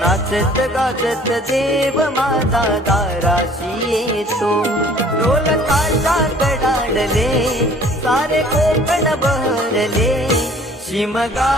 नाचत गाजत देव माझा दाराशी येतो ढोल ताशा कडाडले सारे कोकण बहरले. शिमगा